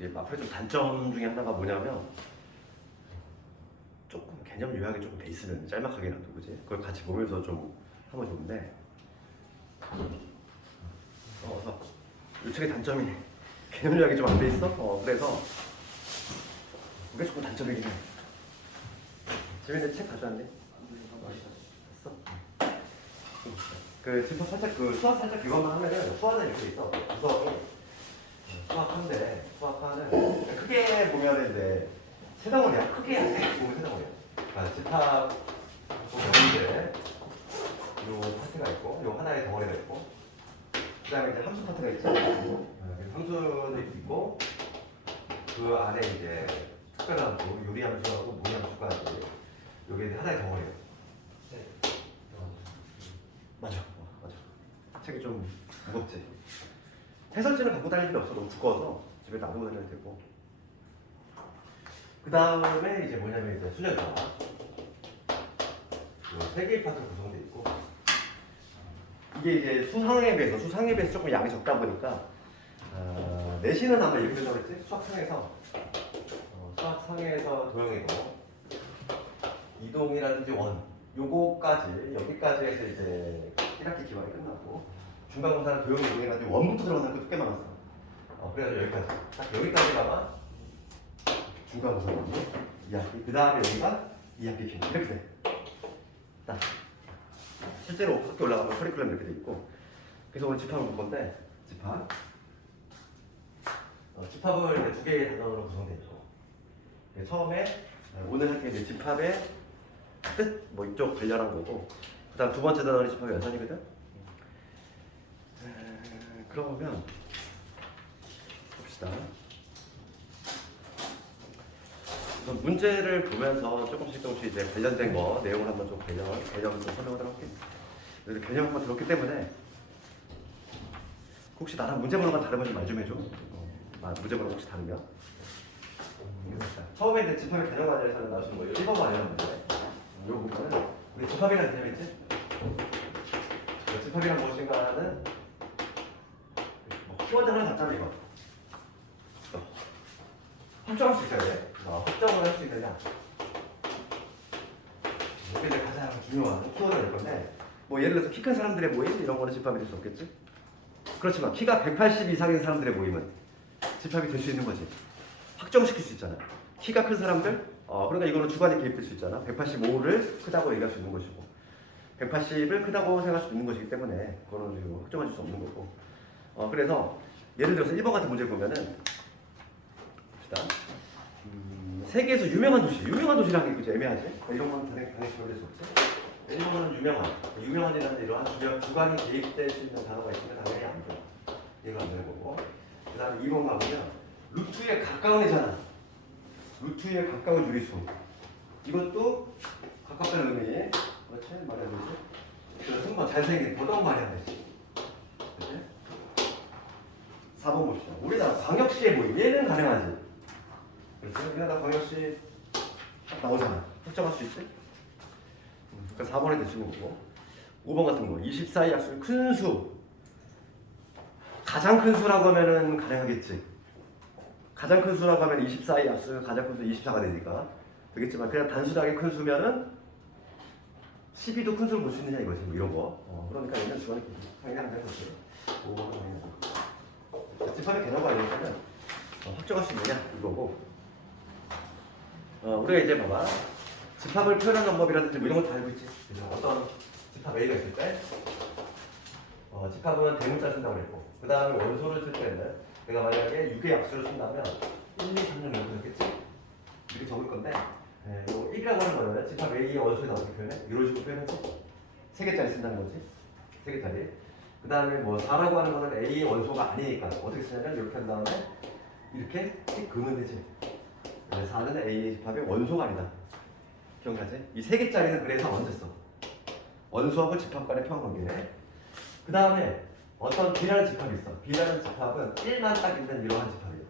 이제 앞으로 좀 단점 중에 하나가 뭐냐면 조금 개념 요약이 조금 돼 있으면 짤막하게라도 그지? 그걸 같이 보면서 좀 하면 좋은데 그래서 요청의 단점이 개념 요약이 좀 안 돼 있어? 그래서 그게 조금 단점이긴 해. 집에 내 책 가져왔네? 됐어? 그 지금 살짝 그 수학 살짝 그것만 하면은 수학은 이렇게 있어. 구성이 수학하는데 수학하는 크게 보면은 이제 세 덩어리야. 크게 보면 세 덩어리야. 그러니까 집합 문제 요 파트가 있고 요 하나의 덩어리가 있고 그다음에 이제 함수 파트가 있죠. 함수도 있고 그 안에 이제 특별한 함수, 요리 함수하고 무리 함수까지 요게 하나의 덩어리예요. 맞아. 책이 좀 무겁지. 해설지는 갖고 다닐 필요 없어. 너무 두꺼워서 집에 놔두고 다녀도 되고. 그 다음에 이제 뭐냐면 이제 수련자. 세 개의 파트 구성돼 있고. 이게 이제 수상에 비해서 조금 양이 적다 보니까 내신은 아마 이렇게 된다고 했지? 수학상에서 도형이고 이동이라든지 원 요거까지 여기까지 해서 이제 1학기 기반이 끝났고 중간고사는 도형이 이동이라든지 원부터 들어가는 거 꽤 많았어. 그래서 여기까지 딱 여기까지가 중간고사거든요. 2학기 그 다음에 여기가 2학기 기반 이렇게 돼. 딱 실제로 학교 올라가면 커리큘럼 이렇게 돼 있고 그래서 오늘 집합을 볼 건데 집합을 이제 두 개의 단원으로 구성되어 있고 처음에 오늘 할 게 이제 집합의 뜻, 뭐 이쪽 관련한 거고 그 다음 두 번째 단원이 집합의 연산이거든. 그러면 봅시다. 우선 문제를 보면서 조금씩 이제 관련된 거 내용을 한번 좀 개념을 좀 설명하도록 할게요. 그래서 개념 한번 들었기 때문에 혹시 나랑 문제 보는 건 다르면 말 좀 해줘. 문제 보는 거 혹시 다르면. 처음에 이제 집합의 개념 관련해서는 나오신 거예요. 1번 관련인데 이 부분은 우리 집합이라는 개념이 있지? 집합이란 무엇인가는 키워드 하나 잡자면 이거. 확정할 수 있어야 돼. 확정을 할 수 있느냐. 이게 이제 가장 중요한 키워드가 될 건데 뭐 예를 들어서 키 큰 사람들의 모임 이런 거는 집합이 될 수 없겠지? 그렇지만 키가 180 이상인 사람들의 모임은 집합이 될 수 있는 거지. 확정시킬 수 있잖아. 키가 큰 사람들, 그러니까 이거는 주관이 개입될 수 있잖아. 185를 크다고 얘기할 수 있는 것이고 180을 크다고 생각할 수 있는 것이기 때문에 그거는 지금 확정할 수 없는 거고 그래서 예를 들어서 1번 같은 문제를 보면은 봅시다. 세계에서 유명한 도시라는 게 그죠? 애매하지? 이런 건 당연히 기억될 수 없지? 1번은 유명한이라는 이러한 주관이 개입될 수 있는 단어가 있으면 당연히 안 돼. 얘가 안 되는 거고 그 다음에 2번 가보면 루트에 가까운 애잖아. 루트에 가까운 유리수. 이것도 가깝다는 의미. 그렇지? 말해야 되지? 그래서 3번 잘생긴 더더욱 말해야 되지. 그렇지? 4번 봅시다. 우리나라 광역시의 모임. 얘는 가능하지. 그렇지? 우리나라 광역시 나오잖아. 확정할 수 있지? 그러니까 4번에 대시는 거고. 5번 같은 거. 24의 약수는 큰 수. 가장 큰 수라고 하면은 가능하겠지. 가장 큰 수라고 하면 24의 약수, 가장 큰 수 24가 되니까 되겠지만 그냥 단순하게 큰 수면은 12도 큰 수를 볼 수 있느냐 이거지. 뭐 이런 거. 그러니까 얘는 주관이 당연히 안 되는 거지. 5번은 당연히. 집합의 개념 관련해서는 확정할 수 있느냐 이거고. 우리가 이제 봐봐. 집합을 표현하는 방법이라든지 뭐 이런 거 다 알고 있지. 어떤 집합 A가 있을 때 집합은 대문자 쓴다고 그랬고 그 다음에 원소를 쓸 때는 내가 만약에 6의 약수를 쓴다면 1, 2, 3, 4 이렇게 적겠지? 이렇게 적을 건데 요 1이라고 하는 거는 집합 A의 원소에다 어떻게 표현해? 이런 식으로 표현하지? 3개짜리 쓴다는 거지. 3개짜리. 그 다음에 뭐 4라고 하는 거는 A의 원소가 아니니까 어떻게 쓰냐면 이렇게 한 다음에 이렇게 틱 그으면 되지. 4는 A의 집합의 원소가 아니다. 기억나지? 이 3개짜리는 그래서 언제 써? 원소하고 집합 간의 평관계네. 그 다음에 어떤 B라는 집합이 있어. B라는 집합은 1만 딱 있는 이러한 집합이에요.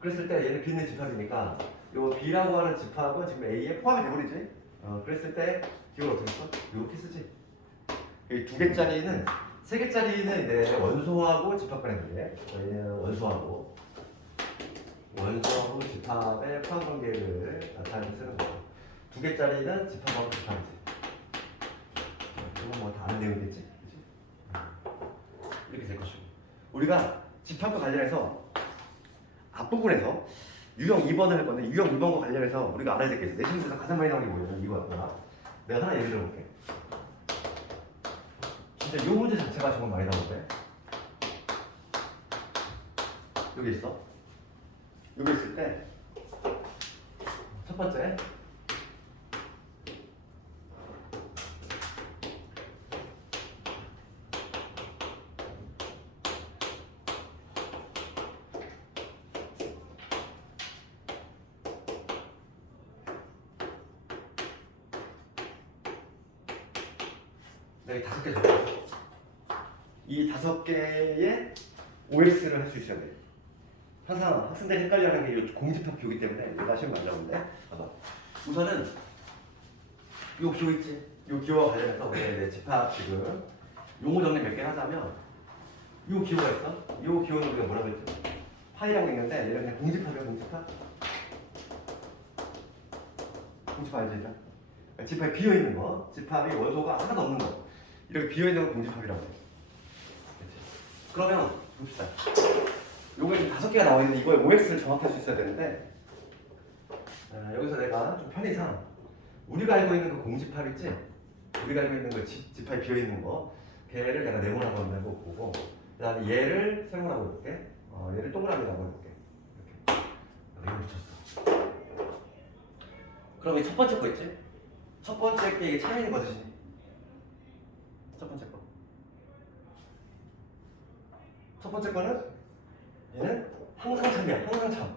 그랬을 때 얘는 B 있는 집합이니까 요 B라고 하는 집합은 지금 A에 포함이 되버리지. 그랬을 때 기호를 어떻게 써? 이렇게 쓰지. 이 2개짜리는 3개짜리는 이제 원소하고 집합 간의 관계. 얘는 원소하고 원소하고 집합의 포함 관계를 나타내는 쓰는 거고, 두 개짜리는 집합하고 집합이지. 이건 뭐 다른 내용이겠지, 그렇지? 이렇게 될 것이고, 우리가 집합과 관련해서 앞부분에서 유형 2번을 할 건데, 유형 2번과 관련해서 우리가 알아야 될 게 있어. 내 시험에서 가장 많이 나오는 게 뭐냐면 이거야. 내가 하나 예를 들어볼게. 진짜 이 문제 자체가 정말 많이 나오는데, 여기 있어. 여기 있을 때 첫 번째, 내가 다섯 개 줬어. 이 다섯 개의 OX를 할 수 있어야 돼. 항상 학생들이 헷갈려하는 게 이 공집합 기호기 때문에 내가 시험 안 나오는데, 봐봐. 우선은 이 기호 있지? 이 기호와 관련해서 우리 집합 지금 용어 정리 몇 개 하자면, 이 기호가 있어. 이 기호는 우리가 뭐라고 했지? 파이라고 있는데 얘는 그냥 공집합이야. 공집합. 공집합 알지? 일단 집합이 비어 있는 거, 집합이 원소가 하나도 없는 거, 이렇게 비어 있는 거 공집합이라고 해. 그러면 봅시다. 요게 지금 다섯 개가 나와 있는데 이거의 OX를 정확히 할 수 있어야 되는데, 여기서 내가 좀 편의상 우리가 알고 있는 그 공집합 있지? 우리가 알고 있는 그 집합이 비어 있는 거, 걔를 내가 네모나고 한다고 보고, 그다음에 얘를 세모나고 해볼게. 얘를 동그라미라고 해볼게. 이렇게 붙였어. 그럼 이 첫 번째 거 있지? 첫 번째 게 이게 참이는 거듯이. 첫 번째 거. 첫 번째 거는 얘는 항상 참이야. 항상 참.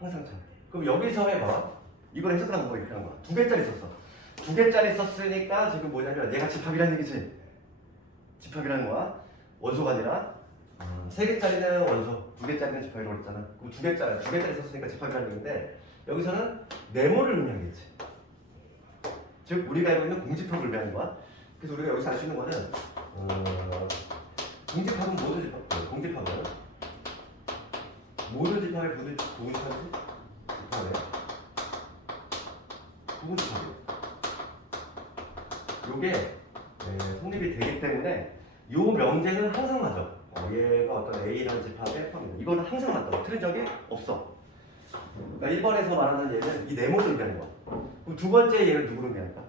항상 참. 그럼 여기서 해봐. 이걸 해석하는 거 이렇게 하는 거야. 두 개짜리 썼어. 두 개짜리 썼으니까 지금 뭐냐면 얘가 집합이라는 얘기지. 집합이라는 거야. 원소가 아니라 세 개짜리는 원소, 두 개짜리는 집합이라고 했잖아. 그럼 두 개짜리 썼으니까 집합이라는 얘기인데, 여기서는 네모를 의미하겠지. 즉 우리가 알고 있는 공집합을 의미하는 거야. 그래서 우리가 여기서 알 수 있는 거는 공집합은 모든 집합, 공집합은 모든 집합의 부분집합이 집합에 부분집합이에요. 요게 성립이 되기 때문에 요 명제는 항상 맞아. 얘가 어떤 A라는 집합의 포함이다. 이거는 항상 맞다. 틀린 적이 없어. 그러니까 1번에서 말하는 얘는 이 네모를 의미하는 거야. 그럼 두 번째 얘는 누구를 의미할까?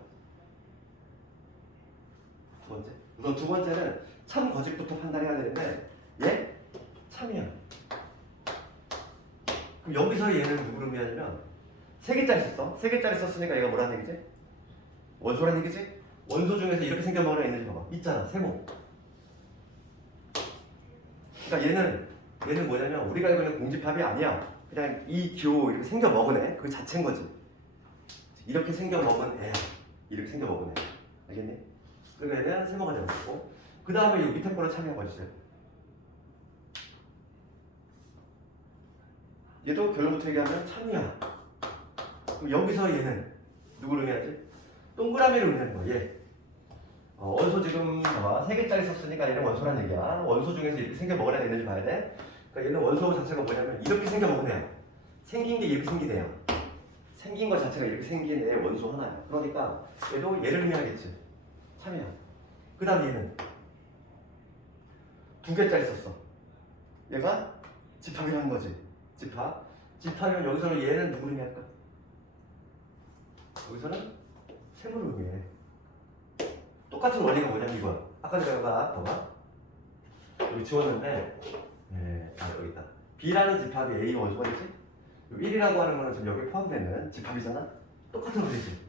두 번째. 우선 두 번째는 참 거짓부터 판단해야 되는데, 얘 참이야. 그럼 여기서 얘는 누구를 의미하냐면, 세 개짜리 썼어. 세 개짜리 썼으니까 얘가 뭐라는 얘기지? 원소라는 얘기지? 원소 중에서 이렇게 생겨 먹으려 있는지 봐봐. 있잖아, 세모. 그러니까 얘는 뭐냐면 우리가 알고 있는 공집합이 아니야. 그냥 이 기호 이렇게 생겨 먹은 애, 그 자체인 거지. 이렇게 생겨 먹은 애야. 이렇게 생겨 먹은 애. 알겠니? 그러니까 얘는 세모가 되는 거고. 그 다음에 이 밑에 거는 참여가 있어요. 얘도 결론부터 얘기하면 참이야. 그럼 여기서 얘는 누구를 의미하지? 동그라미를 의미하는 거야. 얘. 원소 지금 봐봐. 세 개짜리 썼으니까 얘는 원소란 얘기야. 원소 중에서 이렇게 생겨 먹어야 되는지 봐야 돼. 그러니까 얘는 원소 자체가 뭐냐면 이렇게 생겨 먹은 애야. 생긴 게 이렇게 생긴 애야. 생긴 거 자체가 이렇게 생긴 애의 원소 하나야. 그러니까 얘도 얘를 의미하겠지. 참이야. 그 다음 얘는 두 개짜리 썼어. 얘가 집합이라는 거지. 집합. 집합이면 여기서는 얘는 누구를 의미할까? 여기서는 세모를 의미해. 똑같은 원리가 뭐냐면 이거야. 아까 내가 봐봐. 여기 지웠는데, 여기 있다. B라는 집합이 A 원소가 있지? 1이라고 하는 거는 지금 여기에 포함되는 집합이잖아? 똑같은 원리지.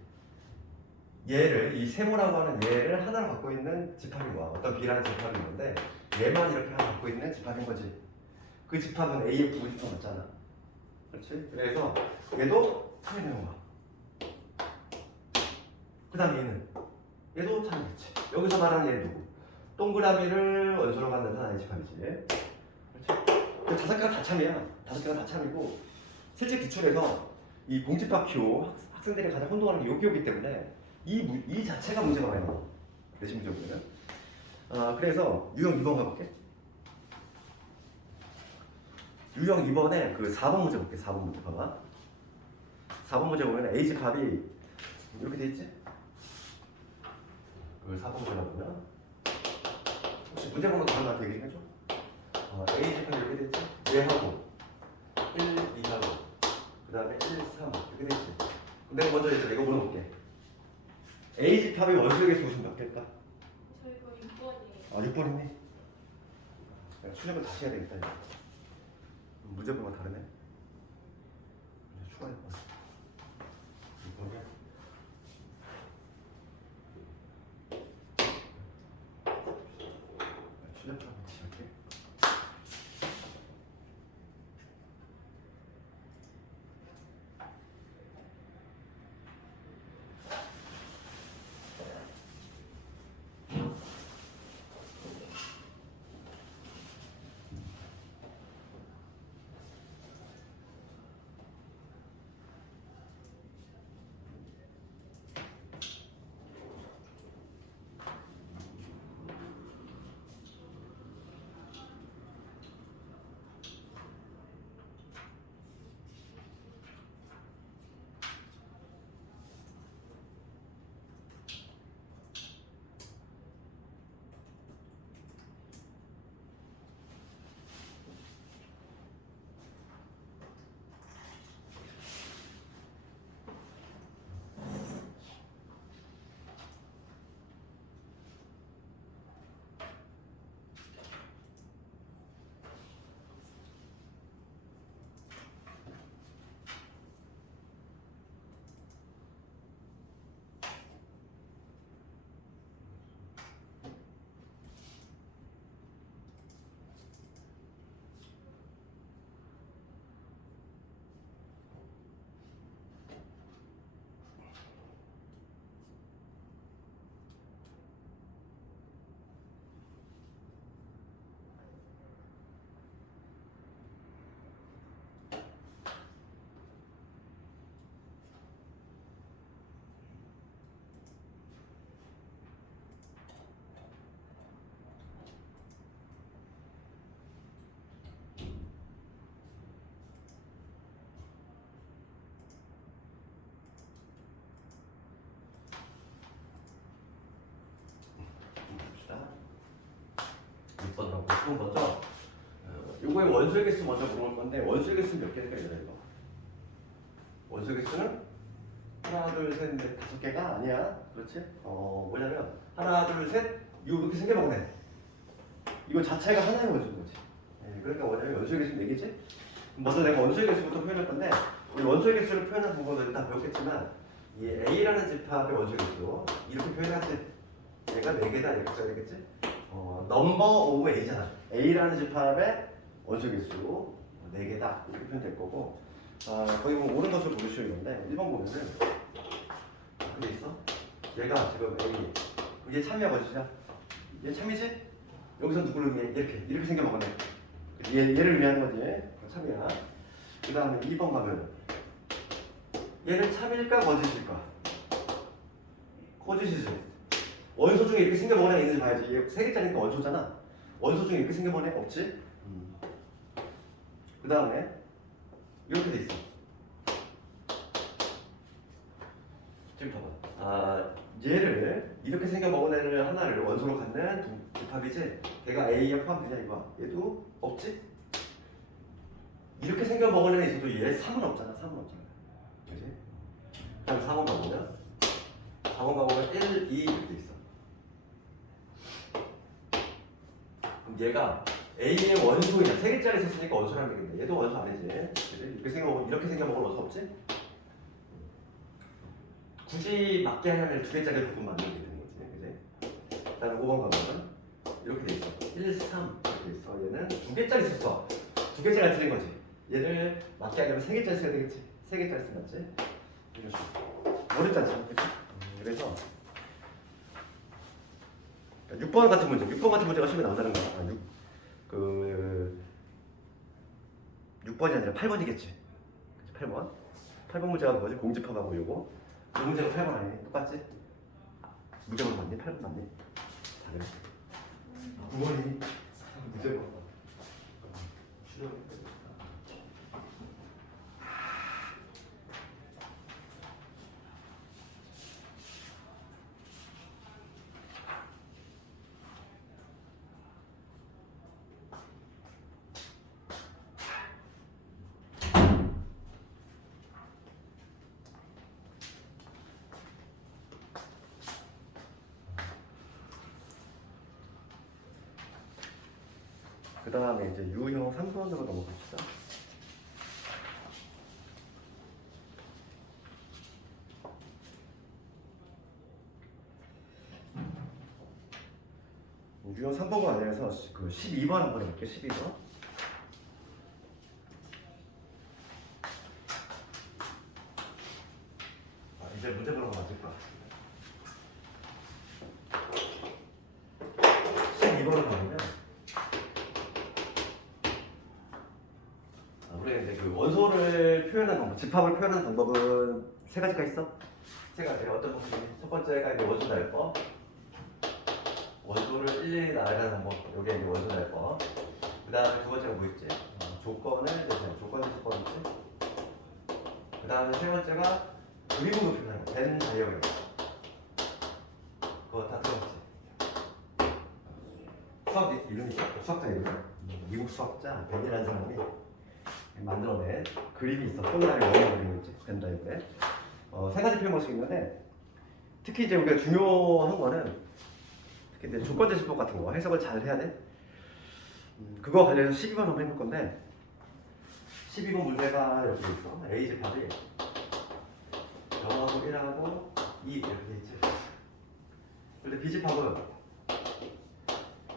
얘를, 이 세모라고 하는 얘를 하나로 갖고 있는 집합인 거야. 어떤 B라는 집합이 있는데, 얘만 이렇게 하나 갖고 있는 집합인 거지. 그 집합은 A의 부분집합 맞잖아. 그렇지? 그래서 얘도 참여되는 거야. 그 다음 얘도 참이겠지. 여기서 말하는 얘는 누구? 동그라미를 원소로 갖는 하나의 집합이지. 그렇지? 다섯 개가 다 참이야. 다섯 개가 다 참이고, 실제 기출에서 이 공집합 기호, 학생들이 가장 혼동하는 게 요 기호이기 때문에 이 자체가 문제가 많이 나와. 내신 문제 보면. 그래서 유형 2번 가볼게. 유형 2번에 그 4번 문제 볼게. 4번 문제 봐봐. 4번 문제 보면 A 집합이 이렇게 돼 있지? 그 4번 문제 보면 혹시 문제 보는 거 나한테 얘기 좀 해줘. A 집합이 이렇게 돼 있지? 얘하고 1, 2하고 그 다음에 1, 3 이렇게 돼 있지? 내가 먼저 이거 물어볼게. A 집합의 원소의 개수 무슨 몇 개일까? 저 이거 6번이에요. 아 6번이니? 내가 출력을 다시 해야 되겠다. 이거. 문제 보면 다르네. 추가할 거야. 6번이야? 출력을 다시 할게. 봅시다. 6번하고 9번 먼저 요거의 원소의 개수 먼저 물어볼 건데 원소의 개수는 몇 개일까 이거? 원소의 개수는 하나, 둘, 셋, 넷, 5개가 아니야. 그렇지? 뭐냐면 하나, 둘, 셋 이렇게 생겨먹네. 이거 자체가 하나의 원소인 거지. 그러니까 뭐냐면 원소의 개수는 4개지? 먼저 내가 원소의 개수부터 표현할 건데 이 원소의 개수를 표현한 부분은 다 배웠겠지만 이 A라는 집합의 원소의 개수 이렇게 표현하지. 얘가 4개다 이렇게 써야 되겠지? 넘버 오브 A잖아. A라는 집합의 원소의 개수 4개다 이렇게 표현될 거고 거기 보면 옳은 것을 고르시오 이건데 1번 보면은 근데 있어? 얘가 지금 A 얘 참이야 거짓이야? 얘 참이지? 여기서 누구를 의미해? 이렇게 생겨먹었네. 얘를 의미하는 거지. 참이야. 그 다음에 2번 가면 얘는 참일까 거짓일까? 거짓이지. 원소 중에 이렇게 생겨먹은 애가 있는지 봐야지. 얘 3개짜리니까 원소잖아. 원소 중에 이렇게 생겨먹은 애가 없지? 그 다음에 이렇게 돼 있어. 지금 봐봐. 얘를 이렇게 생겨먹은 애를 하나를 원소로 갖는 집합이지. 걔가 A에 포함되냐 이거야. 얘도 없지? 이렇게 생겨먹은 애는 있어도 얘 3은 없잖아. 3은 없잖아. 그지? 다음 4번 가보면 4번 가보면 1, 2 이렇게 돼 있어. 그럼 얘가 A의 원소이냐 3개짜리 썼으니까 원소라는 얘기인데 얘도 원소 아니지. 그치? 이렇게 생겨먹은 원소 없지? 굳이 맞게 하려면 2개짜리 부분 맞는 게 되는 거지. 그치? 그 다음에 5번 가보면 이렇게 돼 있어. 1, 3 이렇게 돼 있어. 얘는 2개짜리 썼어. 2개짜리가 틀린 거지. 얘를 맞게 하려면 3개짜리 써야 되겠지. 3개짜리 쓰면 맞지? 이런 식으로. 어렵지 않잖아. 그치? 그래서 6번 같은 문제, 6번 같은 문제가 시험에 나온다는 거야. 6번이 아니라 8번이겠지. 8번. 8번 문제가 뭐지? 공집합하고 요거. 이 문제가 8번 아니니? 똑같지? 문제가 맞니? 8번 맞니? 다 그래. 9번이니? 문제가. 그 다음에 이제 유형 3번으로 넘어갑시다. 유형 3번과 아니라서 그 12번 한번 해볼게요. 12번. 이제 문제 보는 거 맞을 것 같습니다. 12번을 보면 우리가 이제 그 원소를 표현하는 방법, 집합을 표현하는 방법은 세 가지가 있어. 세 가지. 어떤 방법이? 첫 번째가 이제 원소 날법. 원소를 일일이 나열하는 방법. 여기에 이제 원소 날법. 그 다음에 두 번째가 뭐 있지? 조건을 대신하는 조건 집합 있지. 그 다음에 세 번째가 그림으로 표현하는 거. 벤 다이어그램. 그거 다 들어봤지? 수학 이름이 있어. 수학자 이름. 미국 수학자 벤이라는 사람이 만들어낸 그림이 있어. 동그라미 원형 그림이 있지. 벤 다이어그램. 세 가지 표현 방식이 있는데 특히 이제 우리가 중요한 거는 특히 이제 조건제 집합 같은 거 해석을 잘 해야 돼. 그거 관련해서 12번 한번 해볼 건데 12번 문제가 여기 있어. A 집합이 0하고 1하고 2 이렇게 돼 있지. 근데 B 집합은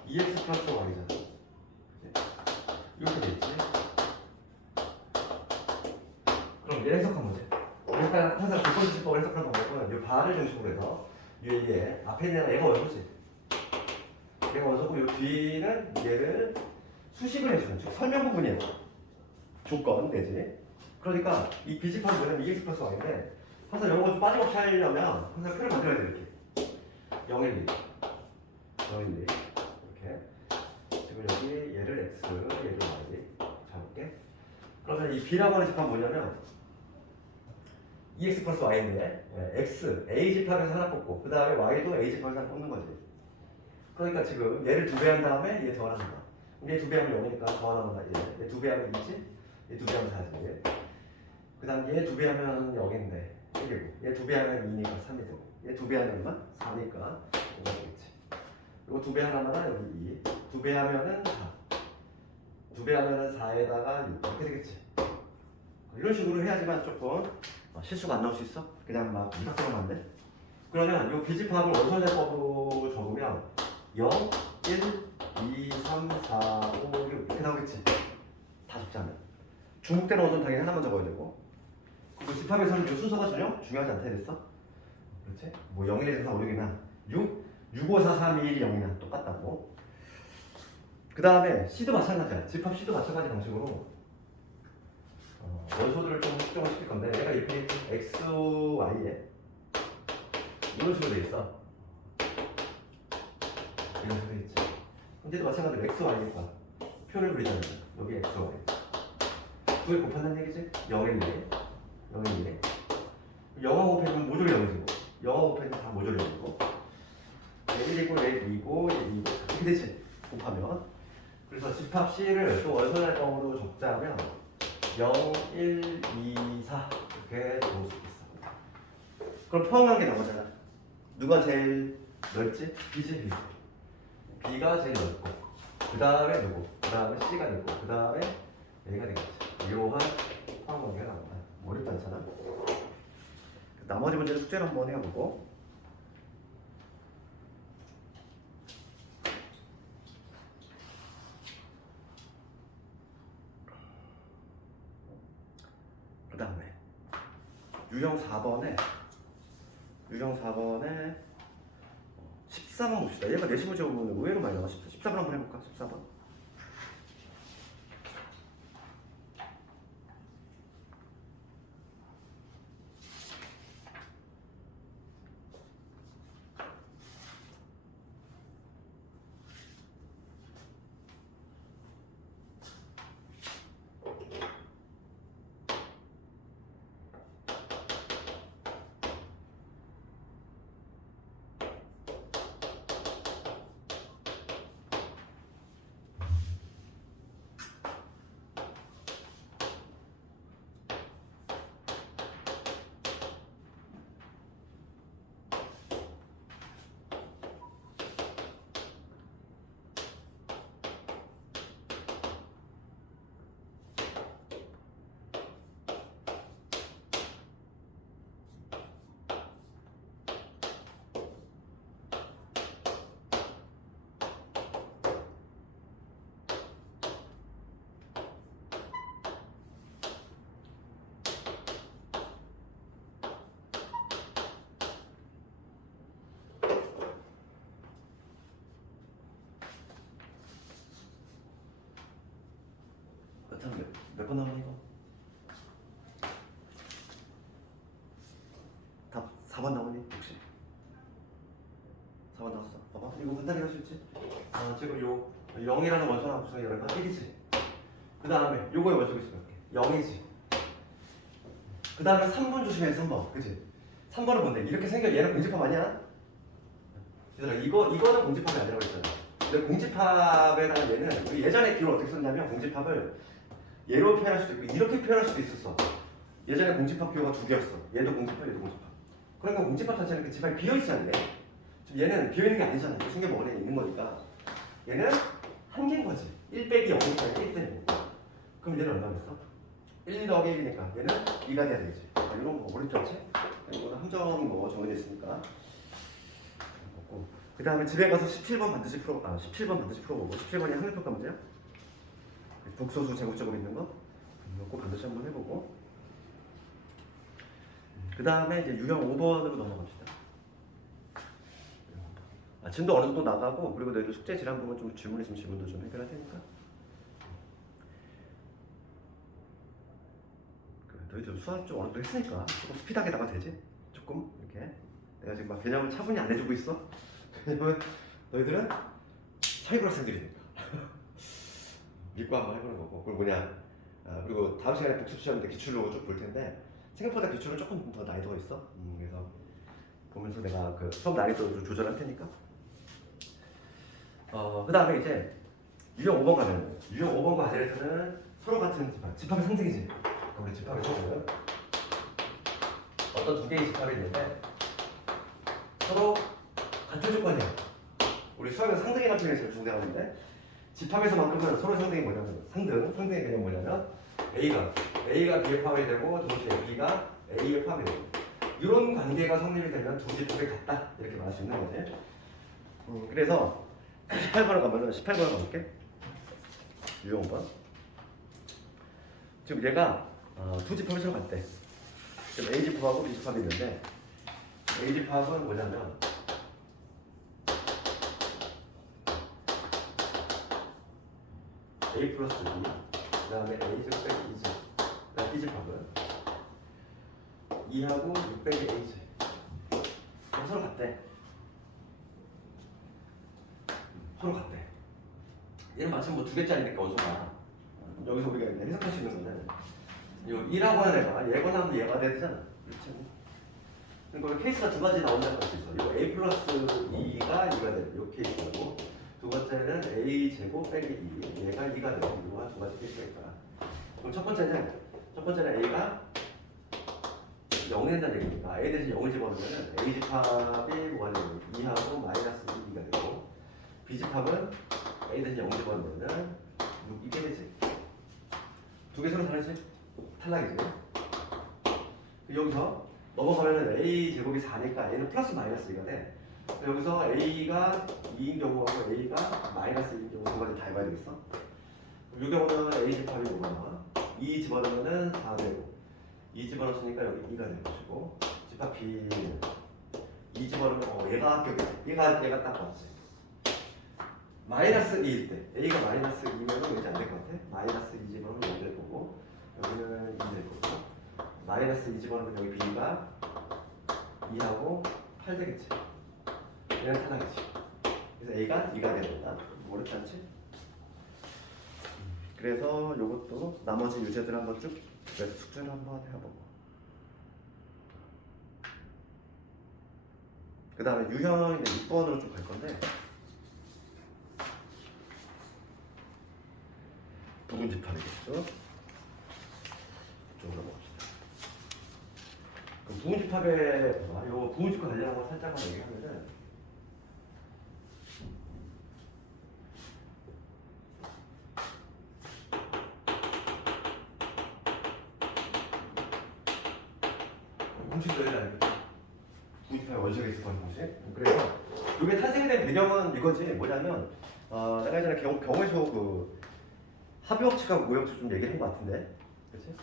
2x 플러스 y잖아. 이렇게 돼 있지. 그럼 얘 해석한 거지. 우리가 항상 조건제 집합을 해석하는 방법은 이 바를 중심으로 해서 얘 앞에 있는 애가 원소지. 얘가 원소고 이 뒤는 얘를 수식을 해주는 즉 설명 부분이에요. 조건 내지. 그러니까 이 비집합은 2x 플러스 y인데 항상 이런 거 좀 빠짐없이 하려면 항상 표를 만들어야 돼. 이렇게 0, 1, 2 0, 1, 2 이렇게. 지금 여기 얘를 x, 얘를 y 잡을게. 그러면 이 b라고 하는 집합은 뭐냐면 2x 플러스 y인데 x, a 집합에서 하나 뽑고 그 다음에 y도 a 집합에서 하나 뽑는 거지. 그러니까 지금 얘를 2배 한 다음에 얘 더하는 거야. 얘 2배 하면 0이니까 더하는 거야. 얘 2배 하면 2지? 얘 2배 하면 4지. 그 다음 얘 2배 하면 0인데 1이고 얘 2배 하면 2니까 3이 되고 얘 2배 하면 얼마? 4니까 5가 되겠지. 이거 2배 하나만 여기 2 2배 하면은 4 2배 하면은 4에다가 6 이렇게 되겠지. 이런 식으로 해야지만 조금 실수가 안 나올 수 있어. 그냥 막 무작정하면 안 돼. 그러면 이 비집합을 원소제법으로 적으면 0, 1, 2, 3, 4, 5, 6 이렇게 나오겠지. 다 적자면 중복되는 원소는 당연히 하나만 적어야 되고 그 집합에서는 이 순서가 전혀 중요하지 않다 이랬어. 그렇지? 뭐 0, 1, 2, 3, 4, 5, 6이나 6, 6, 5, 4, 3, 2, 1이 0이나 똑같다고. 그 다음에 C도 마찬가지야. 집합 C도 마찬가지 방식으로 원소들을 좀 특정을 시킬 건데 얘가 이렇게 있지. X, Y에 이런 식으로 돼 있어. 이런 식으로 돼 있지. 근데도 마찬가지로 X, Y니까 표를 그리자면 여기 X, Y 두개 곱한다는 얘기지? 0, 1, 2 0, 1, 2 0하고 곱해주면 모조리 0이고 0하고 곱해주면 다 모조리 0이고 1이고 얘 2고 얘 2고 이렇게 되지 곱하면. 그래서 집합 C를 또 원소날법으로 적자면 0, 1, 2, 4 이렇게 놓을 수 있어. 그럼 포함한 게 나오잖아. 누가 제일 넓지? B지. B가 제일 넓고 그 다음에 누구? 그 다음에 C가 되고 그 다음에 A가 되겠지. 이러한 포함관계가 나온다. 어렵지 않잖아. 나머지 문제는 숙제를 한번 해보고 그 다음에 유형 4번에 14번 봅시다. 얘가 내시 문제 보면 의외로 많이 나와. 14번 한번 해볼까? 14번. 몇번 나오니 이거? 답 4번 나오니 혹시? 4번 나왔어. 봐봐. 이거 간단히 할 수 있지? 지금 요 0이라는 원소랑 구성이 얼마? 1이지. 그 다음에 요거의 원소가 있어. 0이지. 그 다음에 3번 조심해. 3번. 그치? 3번은 뭔데? 이렇게 생겨. 얘는 공집합 아니야? 얘들아 이거는 공집합이 아니라고 했잖아. 근데 공집합에다가 얘는 우리 예전에 기호를 어떻게 썼냐면 공집합을 얘로 표현할 수도 있고 이렇게 표현할 수도 있었어. 예전에 공집합 기호가 두 개였어. 얘도 공집합, 얘도 공집합. 그러니까 공집합 자체는 그 집합이 비어있어야 돼. 지금 얘는 비어있는 게 아니잖아. 숨겨 먹은 애 있는 거니까. 얘는 한 개인 거지. 1 빼기 0이니까 1 되는 거. 그럼 얘는 얼마겠어? 1 더하기 1이니까 얘는 2가 돼야 되지. 이런 거 어렵지 않지? 이거는 함정 뭐 정해져 있으니까. 그 다음에 집에 가서 17번 반드시 풀어보고 17번이 학력평가 문제야? 복소수 제곱적으로 있는 거 이거 반드시 한번 해보고 그 다음에 이제 유형 5번으로 넘어갑시다. 아침도 어느 정도 나가고 그리고 너희들 숙제 지난 부분 좀 질문 있으면 질문도 좀 해결할 테니까 그래, 너희들 수학 좀 어느 정도 했으니까 조금 스피드하게 나가도 되지? 조금 이렇게 내가 지금 막 개념을 차분히 안 해주고 있어? 왜냐면 너희들은 사회부 학생들이니까 믿고 한번 해보는 거고 그리고 그리고 다음 시간에 복습 시험 때 기출로 쭉 볼 텐데 생각보다 기출은 조금 더 난이도가 있어. 그래서 보면서 내가 그 수업 난이도 좀 조절할 테니까 그 다음에 이제 유형 5번 가면 유형 5번 과제에서는 서로 같은 집합의 상징이지. 그럼 우리 집합에서는 어떤 두 개의 집합이 있는데 서로 같은 조건이야. 우리 수학에서 상등이라는 표현이 제일 중요한데 집합에서만큼은 서로 상등이 뭐냐면 상등의 개념이 뭐냐면 A가 B에 포함이 되고 동시에 B가 A에 포함이 되고 이런 관계가 성립이 되면 두 집합이 같다 이렇게 말할 수 있는 거지. 그래서 18번을 가볼게. 유형 5번. 지금 얘가 두 집합이 서로 같대. 지금 A 집합하고 B 집합이 있는데 A 집합은 뭐냐면 A 플러스 B 그 다음에 A 제곱 빼기 2제 그 다음 B 집합은 2하고 6 빼기 A제 서로 같대. 서로 같대. 얘는 마침 뭐 두 개짜리니까 원소가 여기서 우리가 이제 해석할 수 있는 거는 이 1하고 하는 애가 얘거나 하면 얘가 돼야 되잖아. 그렇지? 그러니까 케이스가 두 가지 나온다고 할 수 있어. 이 A 플러스 2가 2가 되는 이 케이스고 두 번째는 A 제곱 빼기 2 얘가 2가 되는 이거가 두 가지 케이스가 있다. 그럼 첫 번째는 A가 0이 된다는 얘기니까 A 대신 0을 집어넣으면 A 집합이 뭐가 되는 2하고 마이너스 2가 되고 B 집합은 A 대신 0 집어넣으면 6 이게 되지. 두 개 서로 다르지? 탈락이지. 여기서 넘어가면은 A 제곱이 4니까 A는 플러스 마이너스 2가 돼. 여기서 A가 2인 경우하고 A가 마이너스 2인 경우 두 가지 다 해봐야 되겠어. 이 경우는 A 집합이 뭐가 나와? 2 집어넣으면 4 되고 2 집어넣었으니까 여기 2가 되는 것이고 집합 B 2 집어넣으면 얘가 합격이지. 얘가 딱 맞지. 마이너스 2일 때 A가 마이너스 2면은 왠지 안 될 것 같아. 마이너스 2 집어넣으면 5 될 거고 여기는 2 될 거고 마이너스 2 집어넣으면 여기 B가 2하고 8 되겠지. 얘는 탈락이지. 그래서 A가 2가 된다. 어렵지 않지? 그래서 요것도 나머지 유제들 한번 쭉 그래서 숙제를 한번 해보고 그 다음에 유형 6번으로 좀 갈 건데 부분 집합이겠죠? 이쪽으로 넘어갑시다. 그럼 부분 집합에 요 부분 집합 관련한 거 살짝만 얘기하면은 공식들이 알겠죠? 부분 집합의 원소가 있을 거는 공식. 그래서 이게 탄생이 된 배경은 이거지. 뭐냐면 내가 예전에 경우에서 그 합의업체가 모형체 좀 얘기를 한 것 같은데, 그렇지?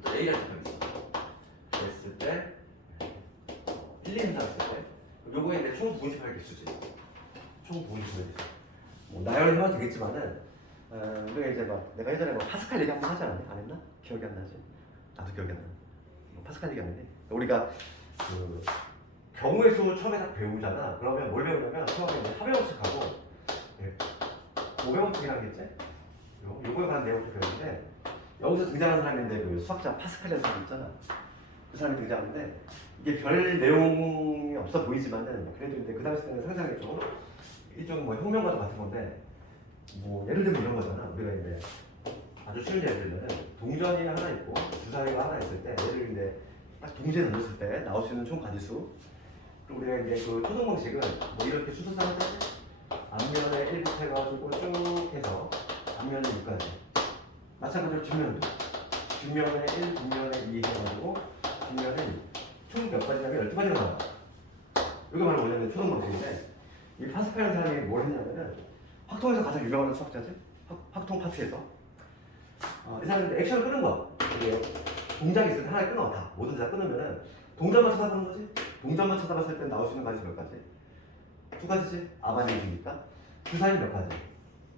어떤 A라는 집합이 있어. 했을 때 1, 2, 3, 4 했을 때 요거에 이제 총 부분 집합의 개수지. 총 부분 집합의 개수. 뭐 나열을 해봐도 되겠지만은 우리가 이제 막 내가 예전에 뭐 파스칼 얘기 한번 하지 않았냐? 안 했나? 기억이 안 나지? 나도 기억이 안 나. 뭐 파스칼 얘기 안 했네. 우리가 그 경우의 수 처음에 딱 배우잖아. 그러면 뭘 배우냐면 처음에 이제 합의법칙하고 오배법칙이라는 게 있지? 요거에 관한 내용을 배우는데 여기서 등장하는 사람인데 그 수학자 파스칼이라는 사람 있잖아. 그 사람이 등장하는데 이게 별 내용이 없어 보이지만은 그래도 이제 그 당시 때는 상상했죠. 일종 뭐 혁명과도 같은 건데 뭐 예를 들면 이런 거잖아. 우리가 이제 아주 쉬운 예를 들면은 동전이 하나 있고 주사위가 하나 있을 때 얘를 이제 딱 동시에 던졌을 때 나올 수 있는 총 가지수. 그리고 우리가 이제 그 초등 방식은 뭐 이렇게 순서상을 짜지. 앞면에 1부터 해가지고 쭉 해서 앞면에 6까지. 마찬가지로 뒷면도 뒷면에 1, 뒷면에 2 해가지고 뒷면에 총 몇 가지냐면 12가지가 나와. 이게 바로 뭐냐면 초등 방식인데 이 파스칼이라는 사람이 뭘 했냐면은 확통에서 가장 유명한 수학자지? 확통 파트에서 이 사람은 액션을 끄는 거야. 이게 동작이 있을 때 하나 끊어. 다 뭐든지 다 끊으면은 동작만 쳐다보는 거지. 동작만 쳐다봤을 때 나올 수 있는 가지 몇 가지? 두 가지지. 아반이니까 그 사이 몇 가지?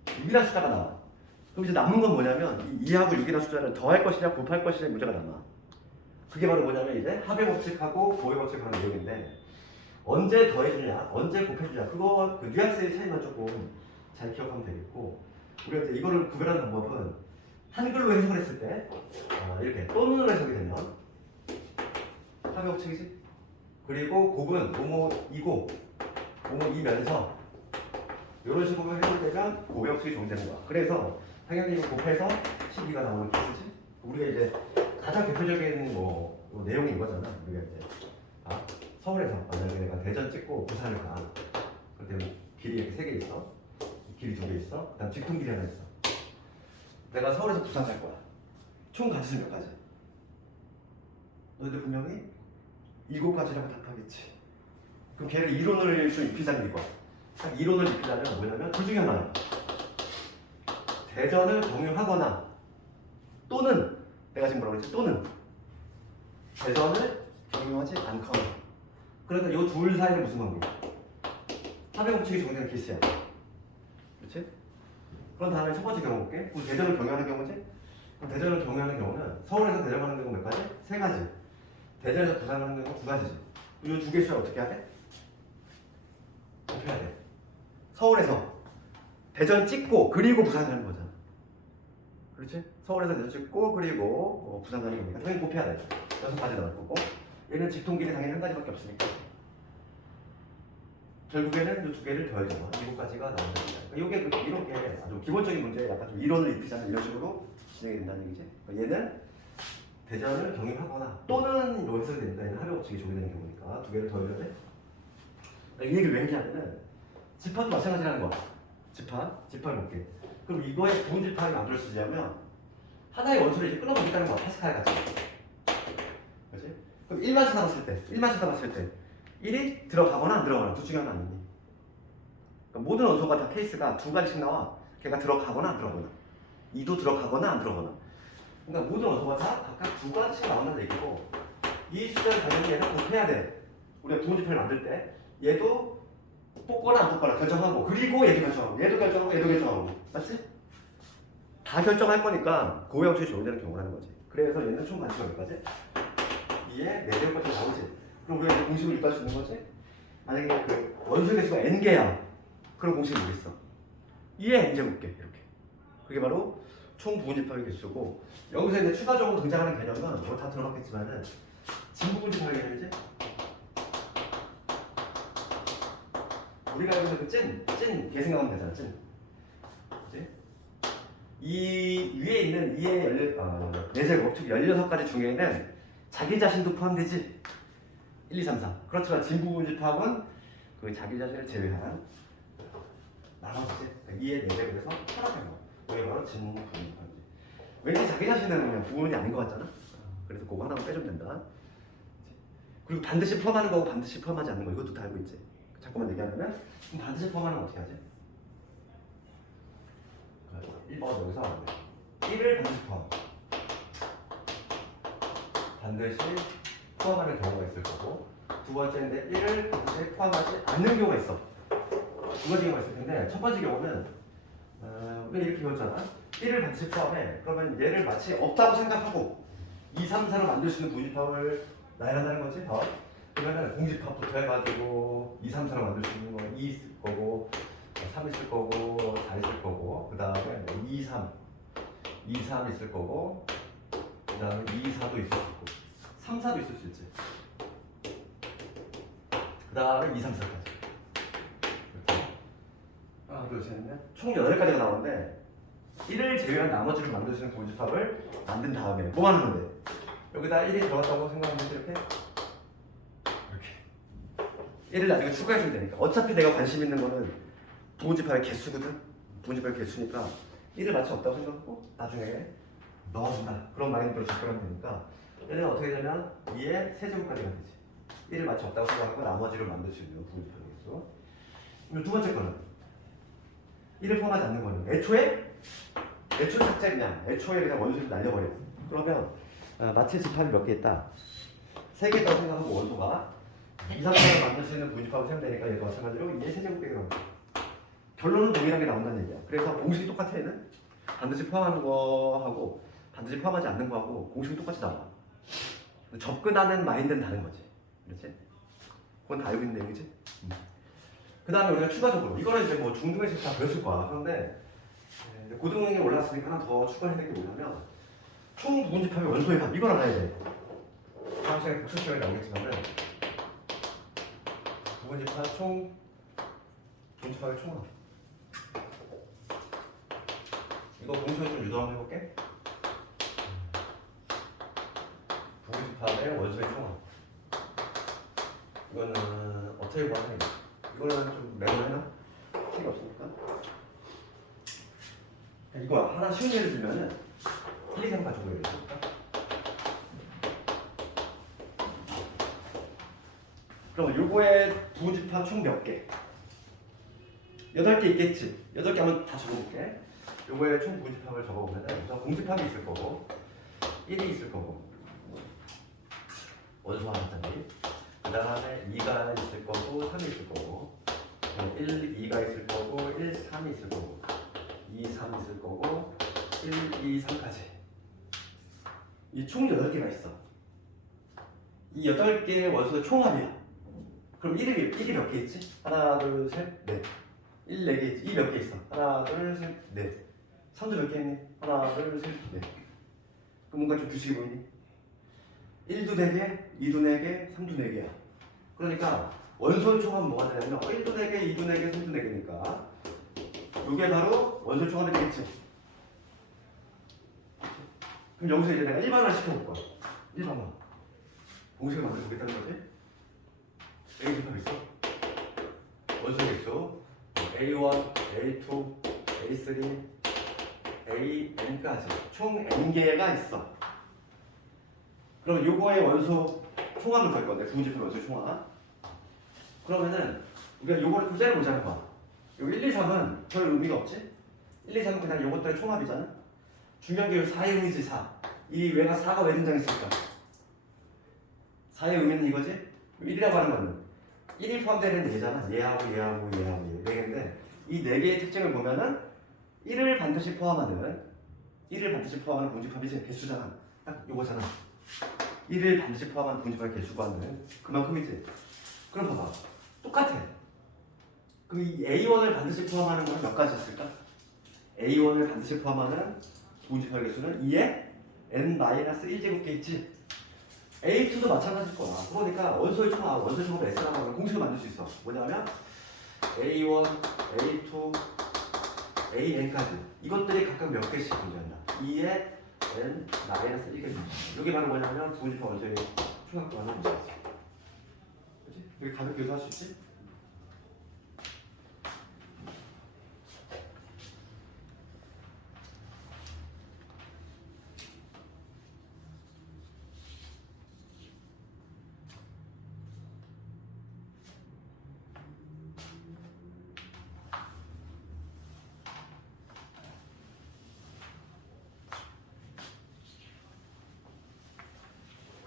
6이라는 숫자가 나와. 그럼 이제 남은 건 뭐냐면 이 2하고 6이라는 숫자를 더할 것이냐 곱할 것이냐 문제가 남아. 그게 바로 뭐냐면 이제 합의 법칙하고 보의 법칙하는 내용인데 언제 더해주냐, 언제 곱해주냐 그거 그 뉘앙스의 차이만 조금 잘 기억하면 되겠고 우리가 이제 이거를 구별하는 방법은 한글로 해석을 했을 때 이렇게 또는 해석이 되면 합의 법칙이지. 그리고 곱은 뭐뭐이고 뭐뭐이면서 이런 식으로 해석되면 곱의 법칙이 적용되는 거야. 그래서 당연히 이거 곱해서 12가 나오는 케이스지. 우리가 이제 가장 대표적인 뭐 내용이 이거잖아. 우리가 이제 서울에서 만약에 내가 대전 찍고 부산을 가. 그때 길이 이렇게 3개 있어. 길이 2개 있어. 그다음 직통길이 하나 있어. 내가 서울에서 부산 갈 거야. 총 가지수 몇 가지? 너희들 분명히 7가지라고 답하겠지. 그럼 걔를 이론을 좀 입히자면 이거. 딱 이론을 입히자면 뭐냐면 둘 중에 하나야. 대전을 경유하거나 또는 내가 지금 뭐라고 그랬지? 또는 대전을 경유하지 않거나. 그러니까 이 둘 사이는 무슨 관계야? 합의 법칙이 적용되는 케이스야. 그렇지? 그런 다음에 첫 번째 경우 볼게. 그럼 대전을 경유하는 경우지? 그럼 대전을 경유하는 경우는 서울에서 대전 가는 경우 몇 가지? 3가지. 대전에서 부산 가는 경우 2가지지. 이 2개 수를 어떻게 해야 돼? 곱해야 돼. 서울에서 대전 찍고 그리고 부산 가는 거잖아. 그렇지? 서울에서 대전 찍고 그리고 부산 가는 거니까 당연히 곱해야 돼. 6가지 나올 거고 얘는 직통길이 당연히 1가지밖에 없으니까 결국에는 이 2개를 더해줘서 7가지가 나오는 겁니다. 이게 이렇게 아주 기본적인 문제에 약간 좀 이론을 입히자면 이런 식으로 진행이 된다는 얘기지. 얘는 대전을 경유하거나 또는 요 해석이 되니까 얘는 합의 법칙이 적용되는 경우니까 2개를 더해줘야 돼. 이 얘기를 왜 하냐면은 집합도 마찬가지라는 거야. 집합을 볼게. 그럼 이거의 부분 집합이 만들어지려면 하나의 원소를 이제 끊어보겠다는 거야. 파스칼 같이. 그렇지? 그럼 1만 쳐다봤을 때 1이 들어가거나 안 들어가거나 둘 중에 하나 아니니? 그러니까 모든 원소가 다 케이스가 2가지씩 나와. 걔가 들어가거나 안 들어가거나 2도 들어가거나 안 들어가거나. 그러니까 모든 원소가 다 각각 2가지씩 나온다는 얘기고 이 숫자를 당연히 얘는 곱해야 돼. 우리가 부분 집합을 만들 때 얘도 뽑거나 안 뽑거나 결정하고 그리고 얘도 결정하고 얘도 결정하고 맞지? 다 결정할 거니까 고의 법칙이 적용되는 경우라는 거지. 그래서 얘는 총 가지수가 몇 가지? 2에 4개까지 나오지. 그럼 우리가 이제 공식을 입할 수 있는 거지? 만약에 그 원소의 개수가 n개야. 그럼 공식이 뭐겠어? 2에 n제곱개 이렇게. 그게 바로 총 부분집합의 개수고 여기서 이제 추가적으로 등장하는 개념은 뭐 다 들어봤겠지만은 진부분집합의 개념이지? 우리가 여기서 그 찐 계승하면 되잖아. 찐. 그치? 이 위에 있는 2의 4제곱 즉 16가지 중에는 자기 자신도 포함되지. 1, 2, 3, 4. 그렇지만 진부분집합은 그 자기 자신을 제외한 나머지지. 2의 4제곱에서 하나된 거. 이게 바로 진부분집합이지. 왠지 자기 자신은 그냥 부분이 아닌 것 같잖아. 그래서 그거 하나만 빼주면 된다. 그리고 반드시 포함하는 거고 반드시 포함하지 않는 거 이것도 다 알고 있지. 자꾸만 얘기하면 그럼 반드시 포함하는 건 어떻게 하지? 1번 여기서 1을 반드시 포함. 반드시 포함하는 경우가 있을 거고 두 번째인데 1을 반드시 포함하지 않는 경우가 있어. 두 가지 경우가 있을 텐데 첫 번째 경우는 우리가 이렇게 배웠잖아. 1을 반드시 포함해. 그러면 얘를 마치 없다고 생각하고 2, 3, 4로 만들 수 있는 부집합을 나열한다는 거지. 그러면은 공집합부터 해가지고 2, 3, 4로 만들 수 있는 거 2 있을 거고 3 있을 거고 4 있을 거고 그 다음에 2, 3 2, 3 있을 거고 그 다음에 2, 4도 있을 수 있고 3, 4도 있을 수 있지. 그 다음에 2, 3, 4까지. 하나, 둘, 셋, 넷. 총 8가지가 나오는데 1을 제외한 나머지를 만들 수 있는 부집합을 만든 다음에 뭐 하는 건데? 여기다 1이 들어갔다고 생각하면 이렇게 1을 나중에 추가해주면 되니까 어차피 내가 관심 있는 거는 부집합의 개수거든. 부집합의 개수니까 1을 마치 없다고 생각하고 나중에 넣어준다. 그런 마인드로 접근하면 되니까 얘는 어떻게 되면 2의 세제곱까지가 되지. 1을 마치 없다고 생각하고 나머지를 만들 수 있는 부집합의 개수. 그리고 두 번째 거는 1을 포함하지 않는 거는 애초에 삭제 그냥 애초에 그냥 원소를 날려버려. 그러면 마치 집합이 몇 개 있다. 3개 있다고 생각하고 원소가 2, 3, 4를 만들 수 있는 부집합을 세면 되니까 얘도 마찬가지로 2의 세제곱되기 나온다. 결론은 동일하게 나온다는 얘기야. 그래서 공식이 똑같아 얘는. 반드시 포함하는 거하고 반드시 포함하지 않는 거하고 공식이 똑같이 나와. 접근하는 마인드는 다른 거지. 그렇지? 그건 다 알고 있는 내용이지? 그 다음에 우리가 추가적으로 이거는 이제 뭐 중등에서 다 배웠을 거야. 그런데 고등학년에 올랐으니까 하나 더 추가해야 될 게 뭐냐면 총 부분집합의 원소의 합 이걸 알아야 돼. 다음 시간에 복수 시간에 나오겠지만은 부분집합 총 부분집합의 총합 이거 공식을 좀 유도 한번 해볼게. 부분집합의 원소의 총합 이거는 어떻게 구하냐 이거는 좀 메모해놔. 책이 없으니까. 이거 하나 쉬운 예를 들면은 1, 2, 3 가지고 예를 들까? 그럼 요거의 부집합 총 몇 개? 8개 있겠지? 8개 한번 다 적어볼게. 요거의 총 부집합을 적어보면은 우선 공집합이 있을 거고 1이 있을 거고 원소 하나짜리 그 다음에 2가 있을 거고 3이 있을 거고 1, 2가 있을 거고 1, 3이 있을 거고 2, 3 있을 거고 1, 2, 3까지 이 총 8개가 있어. 이 8개의 원소의 총합이야. 그럼 1이 몇 개 있지? 하나, 둘, 셋, 넷 1, 4개 있지? 2 몇 개 있어? 하나, 둘, 셋, 넷 3도 몇 개 있니? 하나, 둘, 셋, 넷 그럼 뭔가 좀 규칙이 보이니? 1도 4개, 2도 4개, 3도 4개야. 그러니까 원소의 총합은 뭐가 되냐면 1도 4개, 2도 4개, 3도 4개니까 이게 바로 원소의 총합이 되겠지. 그럼 여기서 이제 내가 일반화를 시켜볼 거야. 일반화. 공식을 만들어 보겠다는 거지. A 집합 있어. 원소의 개수 A1, A2, A3, AN까지 총 N개가 있어. 그럼 요거의 원소 총합을 걸 건데 부집합 원소 총합. 그러면은 우리가 요거를 좀 째려보자는 거야. 요 1, 2, 3은 별 의미가 없지? 1, 2, 3은 그냥 요것들의 총합이잖아. 중요한 게 요 4의 의미지 4. 이 왜가 4가 왜 등장했을까? 4의 의미는 이거지? 1이라고 하는 거는 1이 포함되는 얘잖아. 얘하고 얘하고 얘하고 얘 4개인데 이 4개의 특징을 보면은 1을 반드시 포함하는 부집합이 개수잖아. 딱 요거잖아. 1을 반드시 포함한 부집합의 개수관은 그만큼이지. 그럼 봐봐. 똑같아. 그럼 이 A1을 반드시 포함하는 건 몇 가지 있을까? A1을 반드시 포함하는 부집합의 개수는 2의 n-1제곱개 있지. A2도 마찬가지일 거야. 그러니까 원소의 총합 S라고 하면 공식을 만들 수 있어. 뭐냐면 A1, A2, AN까지 이것들이 각각 몇 개씩 존재한다. 2의 n-1개. 이게 바로 뭐냐면 부집합 원소의 총합과는 무슨 말이야? 그렇지? 이렇게 가볍게 유도할 수 있지?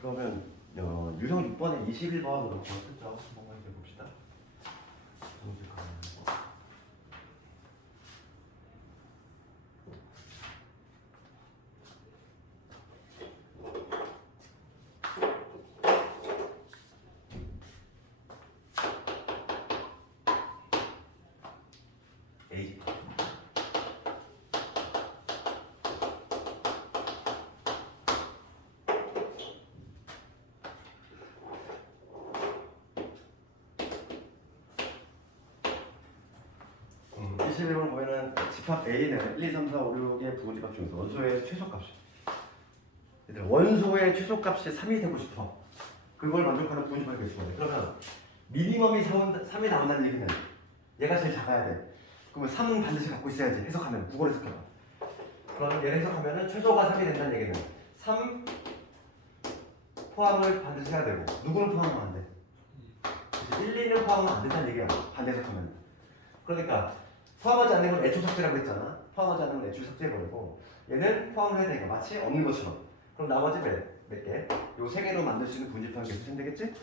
그러면 유형 6번에 21번으로 썼죠. 한번 이제 봅시다. 21번 보면은 집합 A는 1, 2, 3, 4, 5, 6의 부호집합 중에서 원소의 최소값이 얘들아, 원소의 최소값이 3이 되고 싶어. 그걸 만족하는 부호집합의 개수가 돼. 그러면 미니멈이 3이 나온다는 얘기는 얘가 제일 작아야 돼. 그러면 3은 반드시 갖고 있어야지. 해석하면 국어로 해석해봐. 그러면 얘를 해석하면은 최소가 3이 된다는 얘기는 3 포함을 반드시 해야 되고 누구는 포함하면 안 돼. 1, 2는 포함하면 안 된다는 얘기야. 반대 해석하면. 그러니까 포함하지 않는 건 애초 삭제라고 했잖아. 포함하지 않는 건 애초 삭제해버리고 얘는 포함을 해야 되니까 마치 없는 것처럼. 그럼 나머지 몇 개? 요 세 개로 만들 수 있는 분집하는 개수 세면 되겠지?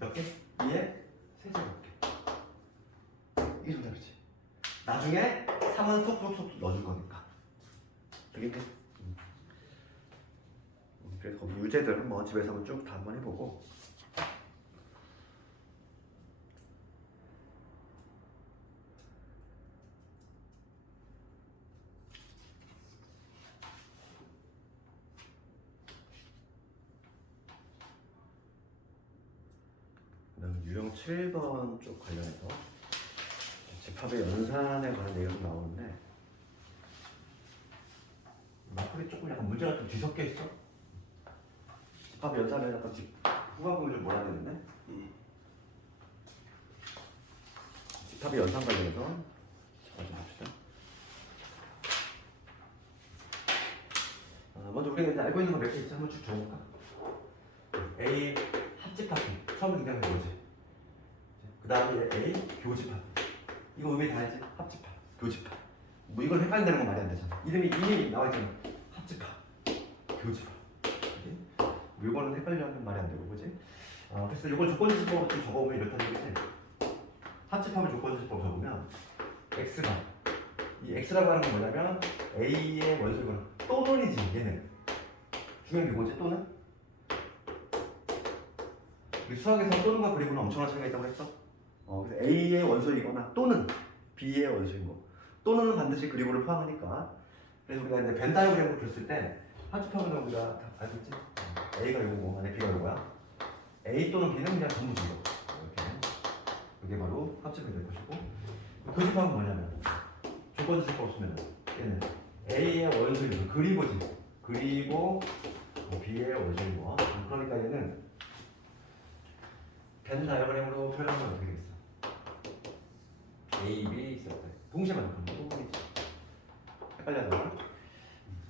몇 개? 2에 세제곱 개. 이게 정답이지. 나중에 3은 쏙쏙쏙 넣어줄 거니까. 되겠지? 그래서 거기 유제들 한번 집에서 한번 쭉 다 한번 해보고. 그다음 유형 7번 쪽 관련해서 집합의 연산에 관한 내용이 나오는데 마플이 조금 약간 문제가 좀 뒤섞여 있어. 집합의 연산에 약간 후반부를 좀 몰아야 되는데 집합의 연산 관련해서 잠깐 좀 봅시다. 먼저 우리가 이제 알고 있는 거 몇 개 있지? 한번 쭉 적어볼까? A 합집합 처음 등장한 거지. 그 다음에 A 교집합. 이거 의미 다 알지? 합집합, 교집합. 뭐 이걸 헷갈린다는 건 말이 안 되잖아. 이름이 나와 있잖아. 합집합, 교집합. 뭐 이거는 헷갈려하면 말이 안 되고, 그지? 그래서 이걸 조건지집법으로 좀 적어보면 이렇다는 얘기지. 합집합을 조건지집법 적으면 X가 이 X라고 하는 건 뭐냐면 A의 원소이거나 또는이지. 얘는 중요한 게 뭐지? 또는? 우리 수학에서 또는과 그리고는 엄청난 차이가 있다고 했어. 그래서 A의 원소이거나 또는 B의 원소인 거. 또는 반드시 그리고를 포함하니까. 그래서 우리가 이제 벤 다이어그램을 그렸을 때 합집합은 우리가 다 알겠지? A가 요거고, 만약 B가 요거야. A 또는 B는 그냥 전부 준 거. 이렇게. 이게 바로 합집이 될 것이고. 교집합은 뭐냐면 조건지집법 쓰면 얘는 A의 원소인 거, 그리고지. 그리고 B의 원소인 거. 그러니까 얘는 벤 다이어그램으로 표현하면 어떻게 되겠어? A, B 있을 때 동시에 만드는 거 부분이지. 헷갈려하잖아.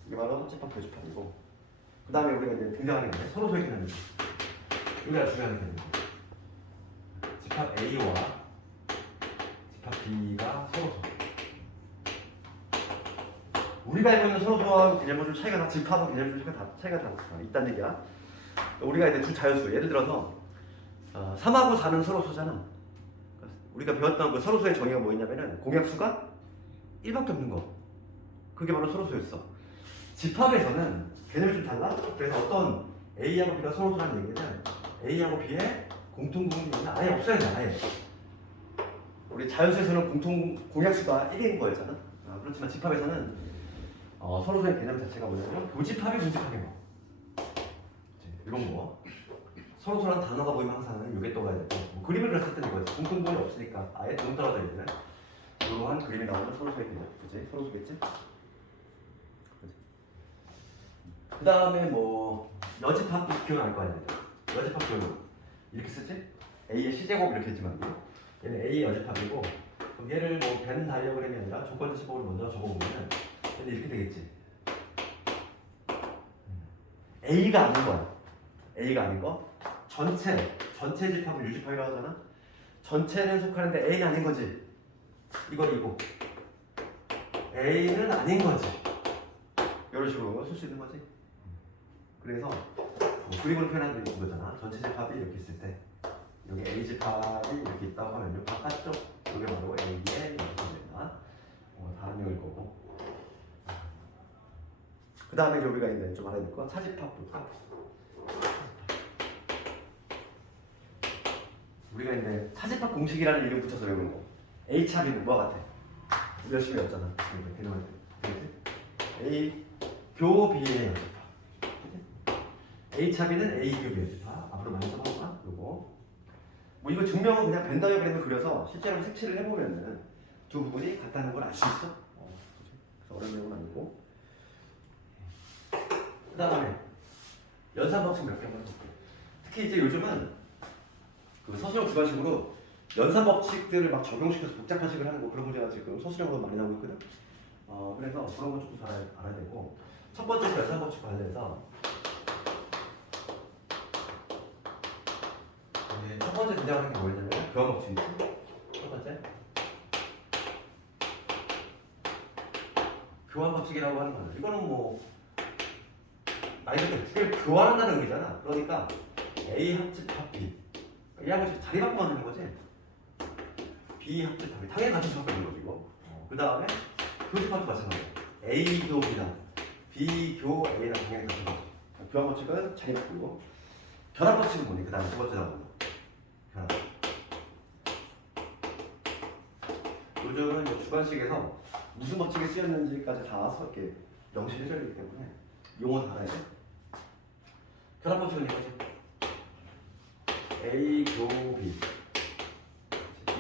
이게 바로 합집합 교집합이고 그 다음에 우리가 이제 등장하는 게 서로소의 개념이지. 여기가 중요한 개념이지. 집합 A와 집합 B가 서로소. 우리가 알고 있는 서로소와 개념은 좀 차이가 나. 집합과 개념은 좀 차이가 다 있다는 얘기야. 우리가 이제 두 자연수 예를 들어서 3하고 4는 서로소잖아. 우리가 배웠던 그 서로소의 정의가 뭐였냐면은 공약수가 1밖에 없는 거. 그게 바로 서로소였어. 집합에서는 개념이 좀 달라. 그래서 어떤 A하고 B가 서로소라는 얘기는 A하고 B의 공통분모는 아예 없어야 돼. 아예. 우리 자연수에서는 공통 공약수가 1인 거였잖아. 그렇지만 집합에서는 서로소의 개념 자체가 뭐냐면 교집합이 공집합인 거. 이런 거. 서로소라는 단어가 보이면 항상 이게 떠가야 되고 뭐 그림을 그렸을 때는 뭐지? 공통분이 없으니까 아예 동 떨어져 있는 이러한 그림이 나오는 서로소의 개념. 그치? 서로소겠지? 그 다음에 뭐 여집합도 기억날 거 아니야. 여집합 기억 이렇게 쓰지? A의 C제곱 이렇게 했지만 얘는 A의 여집합이고 그럼 얘를 뭐 벤 다이어그램이 아니라 조건지집법으로 먼저 적어보면 얘는 이렇게 되겠지. A가 아닌 거야. A가 아닌 거. 전체 집합을 유집합이라고 하잖아. 전체는 속하는데 A는 아닌 거지. 이거 A는 아닌 거지. 이런 식으로 쓸 수 있는 거지. 그래서 뭐 그림으로 표현하는 게 이거잖아. 전체 집합이 이렇게 있을 때 여기 A 집합이 이렇게 있다고 하면 바깥쪽 여기 바로 A의 이렇게 된다. 다른 의미일 거고. 그 다음에 우리가 이제 좀 알아야 될 거 차집합 볼까? 우리가 이제 차집합 공식이라는 이름 붙여서 외우는 거. A 차비는 뭐와 같아? 열심히 외웠잖아. 개념할 때. A 교 B의 여집합. A 차비는 A 교 B의 여집합. 앞으로 많이 써볼까? 요거. 뭐 이거 증명은 그냥 벤 다이어그램을 그려서 실제로 색칠을 해보면은 두 부분이 같다는 걸 알 수 있어. 그래서 어려운 내용은 아니고. 그 다음에 연산법칙 몇 개 한번 해볼게요. 특히 이제 요즘은 그 서술형 주관식으로 연산법칙들을 막 적용시켜서 복잡한 식을 하는 거 그런 문제가 지금 서술형으로 많이 나오고 있거든. 그래서 그런 거 조금 잘 알아야 되고. 첫 번째 연산법칙 관련해서 첫 번째 등장하는 게 뭐냐면 교환법칙이지. 첫 번째 교환법칙이라고 하는 거는 이거는 뭐 말 그대로 두 개를 교환한다는 의미잖아. 그러니까 A 합집 합 B 이 하고 자리 바꾸면 되는 거지. B 합집 합 B 당연히 같은 수밖에 없는 거지 이거. 그 다음에 교집합도 마찬가지야. A 교 B랑 B 교 A랑 당연히 같은 거지. 교환법칙은 자리 바꾸고 결합법칙은 뭐니? 그 다음에 두 번째 나오는 거. 결합. 요즘은 이제 주관식에서 무슨 법칙이 쓰였는지까지 다 이렇게 명시해줘야 되기 때문에 용어 다 알아야 돼. 결합법칙은 이거지. A 교 B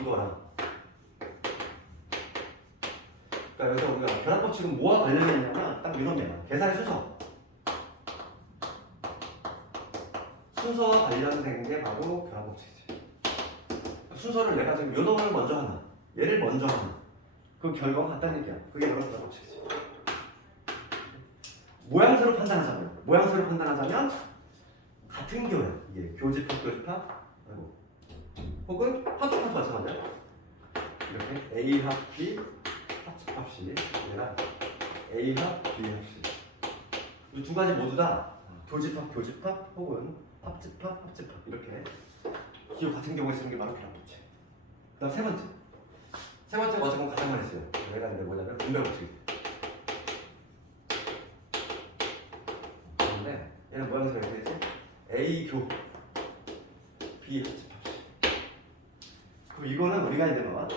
이거랑 그러니까 여기서 우리가 결합법칙은 뭐와 관련이 있냐면 딱 이런 데만 계산의 순서와 관련된 게 바로 결합법칙이지. 순서를 내가 지금 요 놈을 먼저 하나 얘를 먼저 하나 그 결과가 같다는 얘기야. 그게 바로 결합법칙이지. 모양새로 판단하자면 같은 교야. 이게 교집합 아이고 혹은 합집합 마찬가지야. 이렇게 A 합 B 합집합 C 얘가 A 합 B 합 C 이 두 가지 모두 다 교집합 혹은 합집합 이렇게 기호 같은 경우에 쓰는 게 바로 결합법칙. 그다음 세 번째가 어쨌든 가장 많이 써요. 얘가 근데 뭐냐면 분배법칙. 그런데 얘는 모양새가 이렇게 되지. A 교 B 합집합. 그럼 이거는 우리가 이제 봐봐.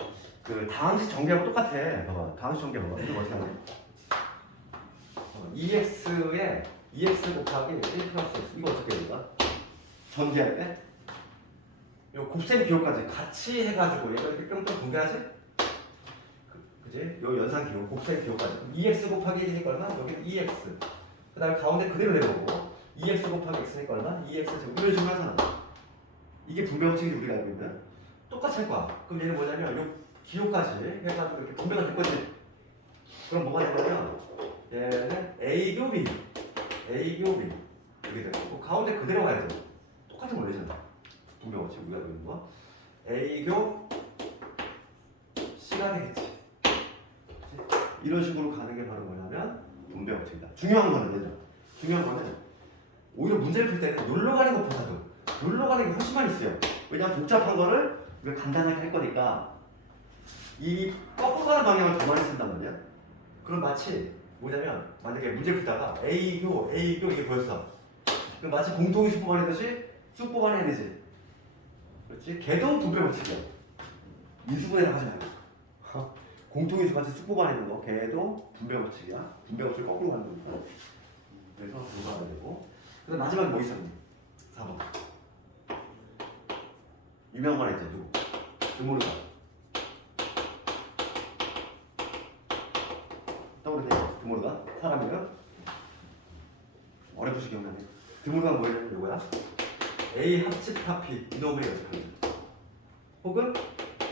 그 다항식 전개하고 똑같아. 봐봐. 다항식 전개 봐봐. 이거 어떻게 하냐? EX에 EX 곱하기 1 플러스 X. 이거 어떻게 해야 될까? 전개할 때? 요 곱셈 기호까지 같이 해가지고 얘가 이렇게 뿅뿅 분배하지? 그지? 요 연산 기호, 곱셈 기호까지. EX 곱하기 1이니까 얼마? 여기는 EX. 그 다음에 가운데 그대로 내보고 EX 곱하기 X니까 얼마? EX 제곱 이런 식으로 하잖아. 이게 분배법칙이 우리가 알고 있는 똑같이 할 거야. 그럼 얘는 뭐냐면 요 기호까지 해가지고 이렇게 분배가 될 거지. 그럼 뭐가 되냐면 얘는 A 교 B 이렇게 되고 가운데 그대로 가야 돼. 똑같은 원리잖아. 분배법칙 우리가 알고 있는 거. A 교 C가 되겠지. 이런 식으로 가는 게 바로 뭐냐면 분배법칙이다. 중요한 거는 오히려 문제를 풀 때는 놀러 가는 것보다도 놀러 가는 게 훨씬 많이 쓰여. 왜냐면 복잡한 거를 우리가 간단하게 할 거니까 이 거꾸로 가는 방향을 더 많이 쓴단 말이야. 그럼 마치 뭐냐면 만약에 문제 풀다가 A교 이게 보였어. 그럼 마치 공통이 수 뽑아내듯이 수 뽑아내야 되지. 그렇지? 걔도 분배법칙이야. 인수분해를 하지 말고 공통이 수 같이 수 뽑아내는 거 걔도 분배법칙이야. 분배법칙 거꾸로 가는 거니까. 그래서 그거 알아야 되고. 그래서 마지막에 뭐 있었니? 4번. 유명한 거 있지 누구? 드모르가. 떠오르네. 드모르가 사람이면 어렵듯이 기억나네. 드모르가 뭐냐면 이거야. A 합집합 B 이놈의 여집합. 혹은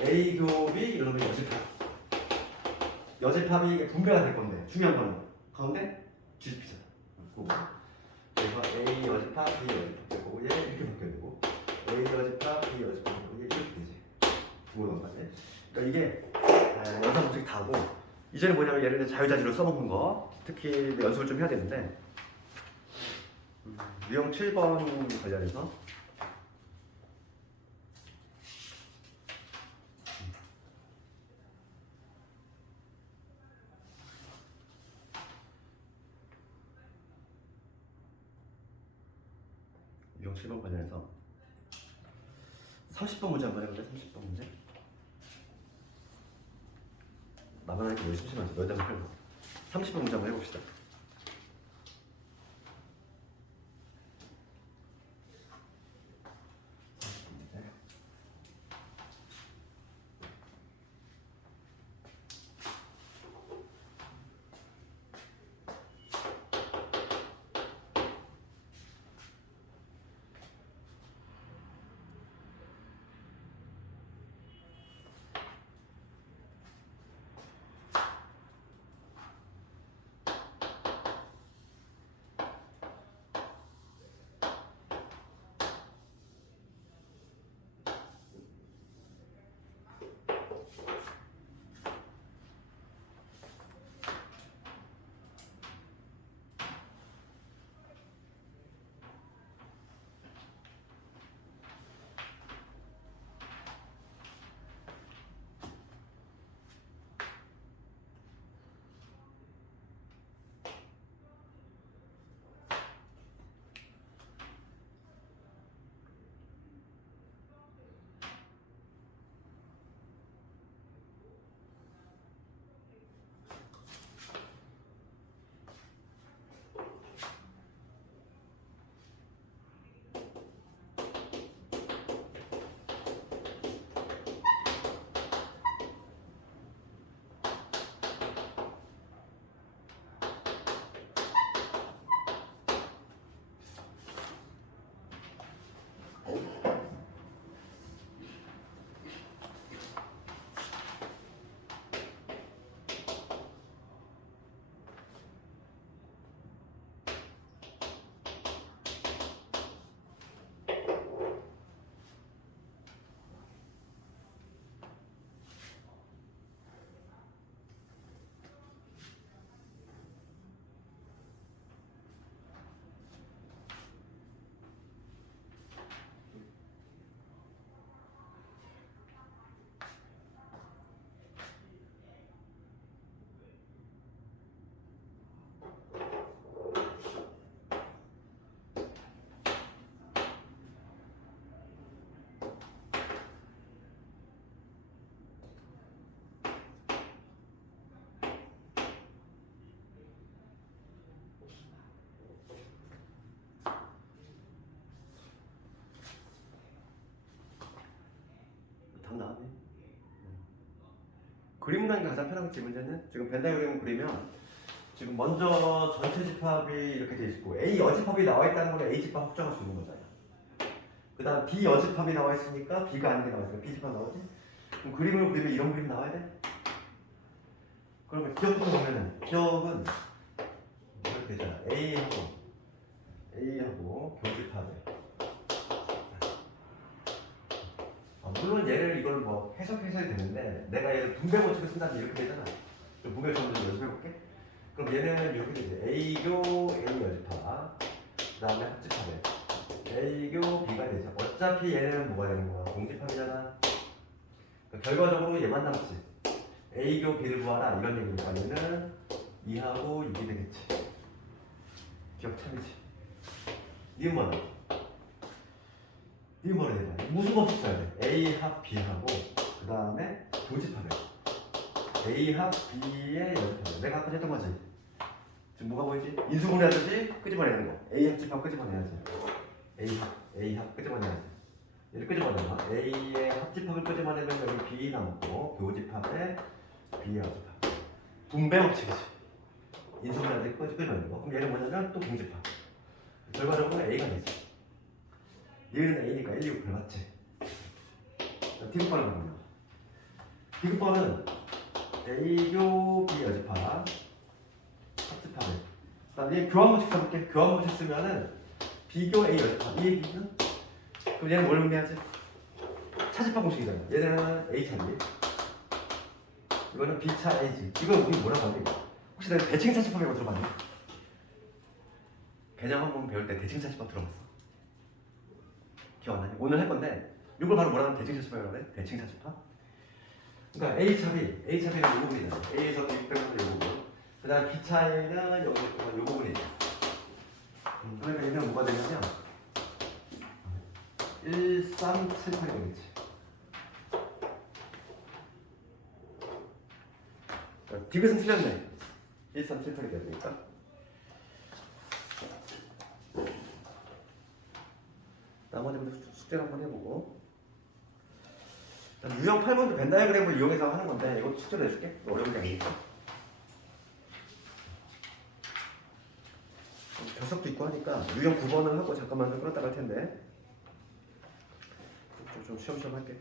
A 교 B 이놈의 여집합. 여집합이 이게 분배가 될 건데 중요한 거는 가운데 뒤집히잖아. 그래서 A 여집합 B 여집합 되고 얘 이렇게 바뀌어야 되고 A 여집합 B 여집합 되고 얘 이렇게 되지. 드모르가까지. 그러니까 이게 연산법칙 다고 이제는 뭐냐면 예를 들어 자유자재로 써먹는 거 특히 연습을 좀 해야 되는데 유형 7번 관련해서 유형 7번 관련해서 30번 문제 한번 해볼래? 30번 문제 나만 하니까 왜 심심하지? 너희들 한번 해봐. 30번 문제 한번 해봅시다. 그림 나는 게 가장 편하겠지. 문제는 지금 벤다이그램 그리면 지금 먼저 전체 집합이 이렇게 돼 있고 A 여집합이 나와 있다는 건 A 집합 확정할 수 있는 거잖아. 그 다음 B 여집합이 나와 있으니까 B가 아닌 게 나와 있으니까 B 집합 나오지. 그럼 그림을 그리면 이런 그림 나와야 돼. 그러면 기억부터 보면은 기억은 이렇게 되잖아. A하고 교집합에. 물론 얘를 이걸 뭐 해석해서 해도 되는데 내가 얘를 분배 법칙을 쓴다면 이렇게 되잖아. 좀 분배 좀 연습해볼게. 그럼 얘는 이렇게 되지. A교 A 여집합 그 다음에 합집합에 A교 B가 되죠. 어차피 얘는 뭐가 되는 거야? 공집합이잖아. 그러니까 결과적으로 얘만 남지. A교 B를 구하라 이런 얘기니까 얘는 2하고 6이 되겠지. 기억 참이지. 니은 뭐는? 니은 뭐를 해야 돼? 무슨 법칙 써야 돼? A 합 B하고 그 다음에 교집합에 A 합 B의 여집합에 내가 아까 했던 거지. 지금 뭐가 보이지? 인수분해하듯이 끄집어내는 거. A 합집합 끄집어내야지. A 합 끄집어내야지. 얘를 끄집어내봐. A의 합집합을 끄집어내면 여기 B 남고 교집합에 B의 여집합. 분배 법칙이지. 인수분해하듯이 끄집어내는 거. 그럼 얘는 뭐냐면 또 공집합. 결과적으로 A가 되지. 얘는 A니까 1, 2, 6 맞지? 디귿번을 보면 디귿번은 A교 B 여집합 합집합에 그다음에 교환법칙 써볼게. 교환법칙 쓰면은 B교 A 여집합 이 얘기는 그럼 얘는 뭘 의미하지? 차집합 공식이잖아. 얘는 A 차지 이거는 B 차 A지. 이거 우리 뭐라고 하니? 혹시 내가 대칭 차집합이라고 들어봤니? 개념 한번 배울 때 대칭 차집합 들어봤어? 기억 안 나니? 오늘 할 건데 이걸 바로 뭐라고 하면 대칭 차집합이라고 그래? 대칭 차집합? 그러니까 A차비는 이 부분이잖아. A에서 B 빼면서 이 부분. 그 다음 B차에는 여기 이 부분이죠. 그러니까 얘는 뭐가 되냐면 1, 3, 7, 8이 되겠지. 디귿은 틀렸네. 1, 3, 7, 8이 되니까. 나머지부터 숙제를 한번 해보고. 유형 8번도 벤다이그램을 이용해서 하는 건데 이것도 숙제로 해줄게. 어려운 게 아니니까. 결석도 있고 하니까 유형 9번을 하고 잠깐만 좀 끌었다 갈 텐데 좀 쉬엄쉬엄 할게.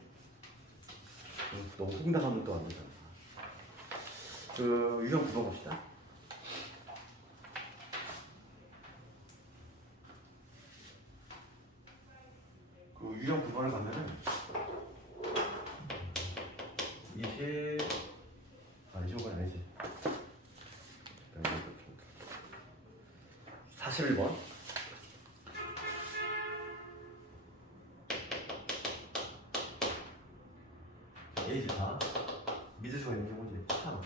너무 흥당하면 또 안 된다. 그 유형 9번 봅시다. 그 유형 9번을 가면은 25번 아니지. 41번. A집합 믿을 수가 있는 경우지. 참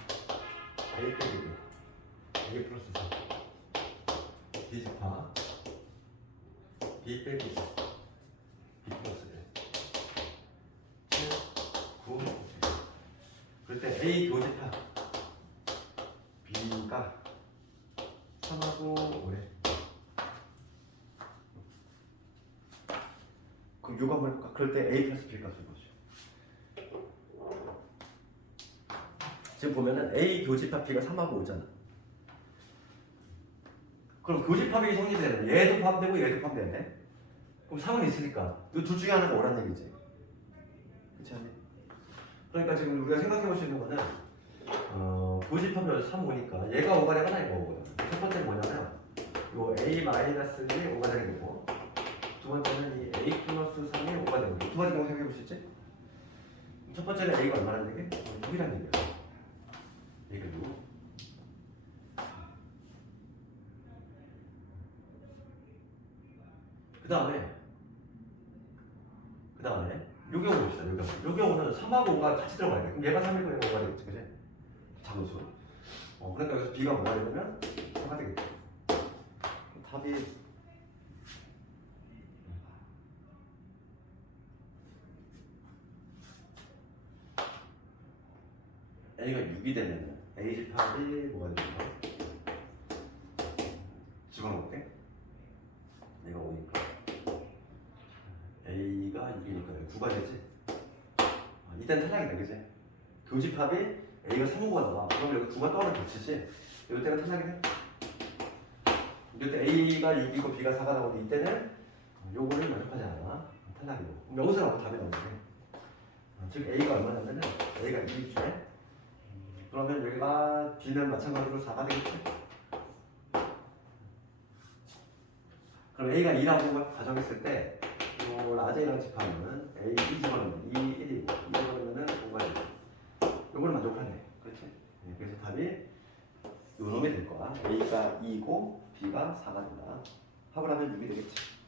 A 빼기 A 플러스 4 B집합 B 빼기 B 플러스 1 7, 9 그럴 때 A 교집합 B가 3하고 5래. 그럼 요거 한번 해볼까? 그럴 때 A 플러스 B 값을 보죠. 지금 보면은 A 교집합 B가 3하고 5잖아. 그럼 교집합이 성립이 되는 얘도 포함되고 얘도 포함되네. 그럼 3은 있으니까 이 둘 중에 하나가 오란 얘기지. 그렇지 않니? 그러니까 지금 우리가 생각해 볼 수 있는 거는 교집합이 3, 5니까 얘가 5가 되거나 얘가 5거든. 첫 번째는 뭐냐면 요 A 마이너스 1이 5가 되는 거고 두 번째는 이 A 플러스 3이 5가 되는 거고 두 가지 경우 생각해 볼 수 있지? 첫 번째는 A가 얼마라는 얘기? 6이라는 얘기야. 얘가 6. 그 다음에 요 경우 봅시다. 요 경우는 3하고 5가 같이 들어가야 돼. 그럼 얘가 3이고 얘가 5가 되겠지, 그지? 자무수. 그러니까 여기서 B가 뭐가 되냐면 3가 되겠지. 답이 A가 6이 되면 A집합이 뭐가 됩니까? 집어넣을게. 얘가 5니까 A가 6이니까 9가 되지? 이때는 탈락이다, 그지? 교집합이 A가 3호가 나와. 그럼 여기 9만 또 하나 겹치지? 이때가 끝나긴 해. 이때 A가 6이고 B가 4가 나오는데 이때는 요거를 만족하지 않아. 탈락이고. 그럼 여기서 나오고 답이 나오지. 즉 A가 얼마냐면은 A가 2죠. 그러면 여기가 B는 마찬가지로 4가 되겠지. 그럼 A가 2라고 가정했을 때 요 라제이랑 집하면 A 2 집어넣으면 2, 1이고 2 집어넣으면 5가 되고 요걸 만족하네. 그렇지? 네, 그래서 답이 요 놈이 될 거야. A가 2고 B가 4가 된다. 합을 하면 6이 되겠지.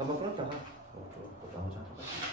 잠깐만 끊었다가 또 나머지 하다가